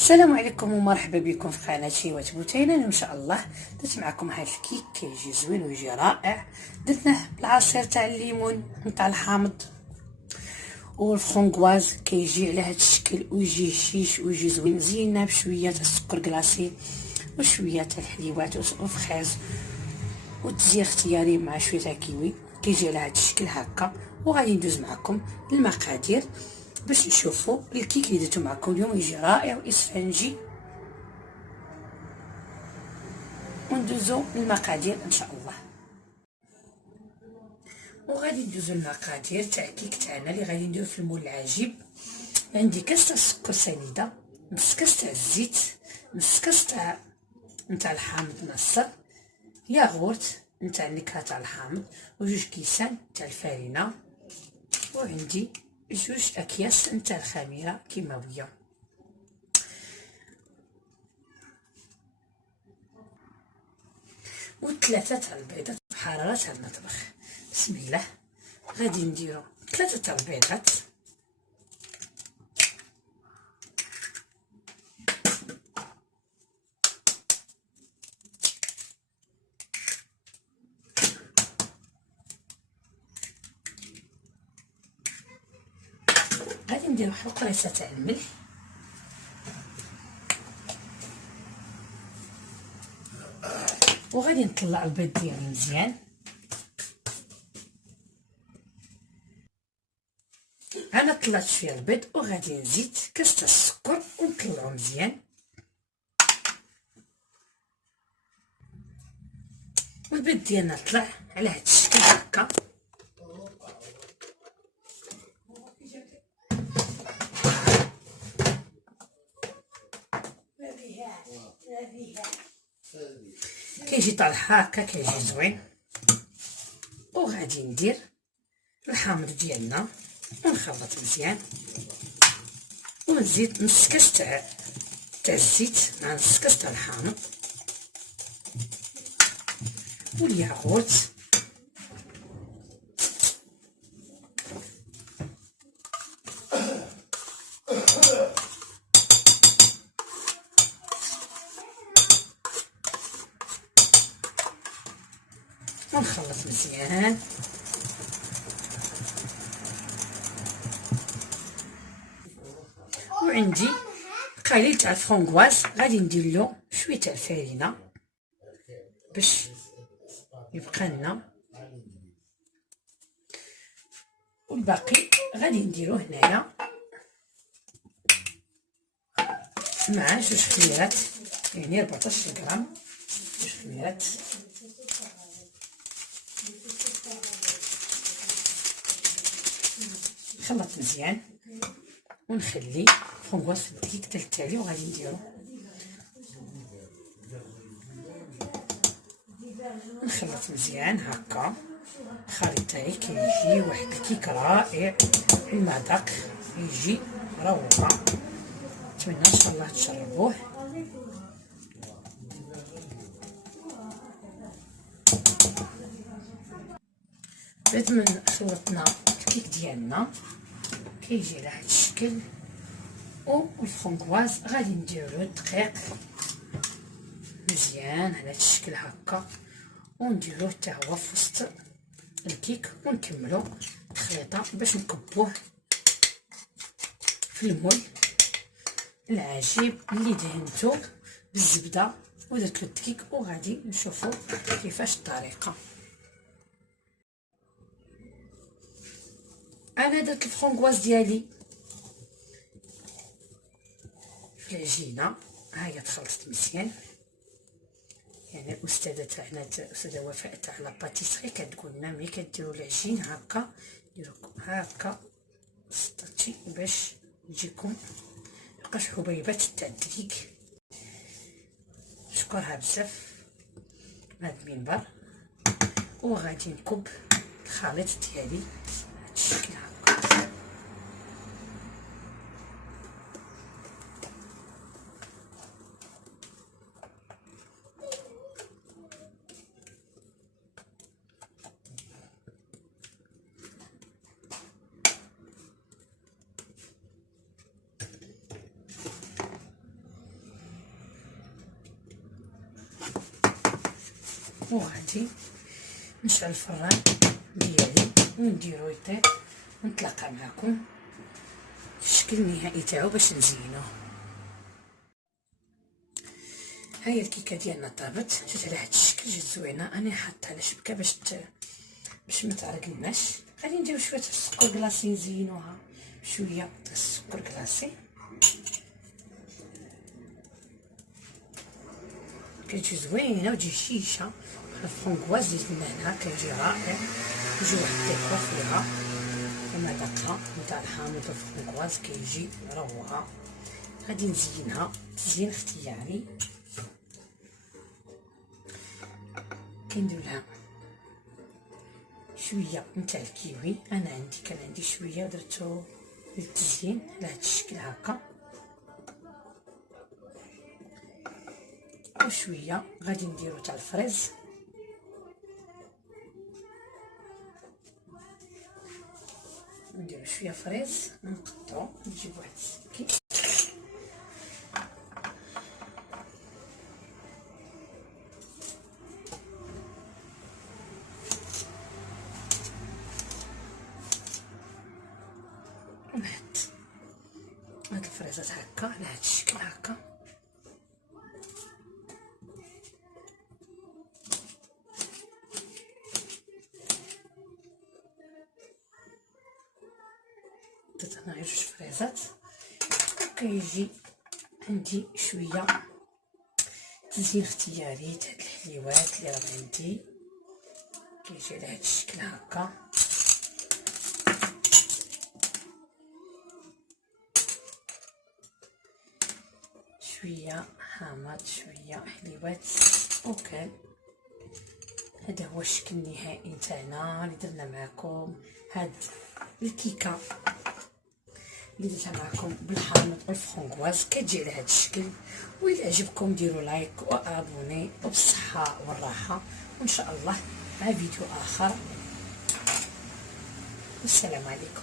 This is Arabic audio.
السلام عليكم ومرحبا بكم في قناتي وتبوتينا. ان شاء الله درت معكم هذا الكيك كيجي زوين ويجي رائع. درناه بالعصير تاع الليمون نتاع الحامض والفرونغواز، كيجي على هذا الشكل ويجي هشيش ويجي زوين. زيناه بشويه تاع السكر كلاصي وشويه تاع الحليوات وفخيز وتزيين اختياري مع شويه تاع كيوي. كيجي على هذا الشكل هكا. وغادي ندوز معكم المقادير باش نشوفوا الكيك اللي درتو معكم اليوم يجي رائع واسفنجي. وندوزو المقادير ان شاء الله. وغادي ندوزو المقادير تاع الكيك تاعنا اللي غادي نديرو في المول العجيب. عندي كاس تاع السكر سنيده، نص كاس تاع الزيت، نص كاس تاع الحامض معصر، ياغورت نتاع النكهه تاع الحامض، وجوج كيسان تاع الفارينه، وعندي جوج اكياس نتاع الخميره كيماويه. وثلاثه تاع البيضات بحراره تاع المطبخ. بسم الله. غادي نديرو 3 تاع البيضات، غادي ندير واحد القريصه تاع الملح، وغادي نطلع البيض ديالي مزيان. انا طلعت شويه البيض وغادي نزيد كاس تاع السكر ونطلعو مزيان. والبيض ديالنا طلع على هذا الشكل هكا. كيجي طالع هكا كيجي زوين. وغادي ندير الحامض ديالنا ونخلط مزيان، ونزيد نص كاس تاع الزيت مع نص كاس تاع الحامض والياغورت ونخلط مزيان. وعندي قليل تاع الفرونغواز، غادي ندير له شويه تاع الفارينه باش يبقى لنا، والباقي غادي نديروه هنايا مع جوج خميرات، يعني 14 غرام جوج خميرات. نخلط مزيان ونخلي الفرونغواز في الدقيق تاع التالي. وغادي نديرو نخلط مزيان هكا. الخليط تاعي كيجي واحد الكيك رائع، المذاق يجي روعه. نتمنى ان شاء الله تجربوه. بعد من خلطنا الكيك ديالنا كيجي على هذا الشكل. والفرونغواز غادي نديرو الدقيق مزيان على هذا الشكل هكا، ونديروه حتى هو في وسط الكيك، ونكملو الخليطه باش نكبوه في المول العجيب اللي دهنتو بالزبده ودرت له الدقيق. وغادي نشوفوا كيفاش الطريقه. انا درت الفرونغواز ديالي في العجينه، ها هي تخلطت مزيان. يعني الاستاذه تاعنا الاستاذه وفاء تاع لاباتيسري كتقول لنا ملي كديروا العجين هكا ديروا هكا سطاتي باش يجيكم ميبقاش حبيبات تاع الدقيق. نشكرها بزاف هاد المنبر. وغادي نكب الخليط ديالي بهذا الشكل هكا. وغادي نشعل الفران ديالي ونديرو يطيب، ونتلاقى معكم في الشكل النهائي تاعو باش نزينوه. هاهي الكيكه ديالنا طابت، جات على هاد الشكل، جات زوينه. انا حاطه على شبكه باش ما تعرقلناش. غادي نديرو شويه السكر كلاصي نزينوها، شويه السكر كلاصي كتجي زوينه وتجي شيشه. الفرونكواز زيت النعناع كيجي رائع، يجي واحد الديكور فيها ومذاقها نتاع الحامض الفرونكواز كيجي روعه. غادي نزينها تزيين اختياري، كندير لها شويه نتاع الكيوي. انا كان عندي شويه درتو للتزيين على هذا الشكل هكا، وشويه غادي نديرو تاع الفريز، نديرو شويه فريز نقطعو، نجيب واحد السكين ونحط هاد الفريزات هكا على هاد الشكل هكا. درت انا غير جوج فريزات، وكيجي عندي شويه تزيين اختياري تاع الحليوات اللي راه عندي، كيجي على هاد الشكل هكا. شويه حامض شويه حليوات، اوكي. هذا هو الشكل النهائي نتاعنا اللي درنا معكم. هاد الكيكه اللي درتها معكم بالحامض والفرونكواز كتجي على هذا الشكل. وإلا عجبكم ديروا لايك وابوني، وبالصحه والراحه، وان شاء الله مع فيديو اخر. والسلام عليكم.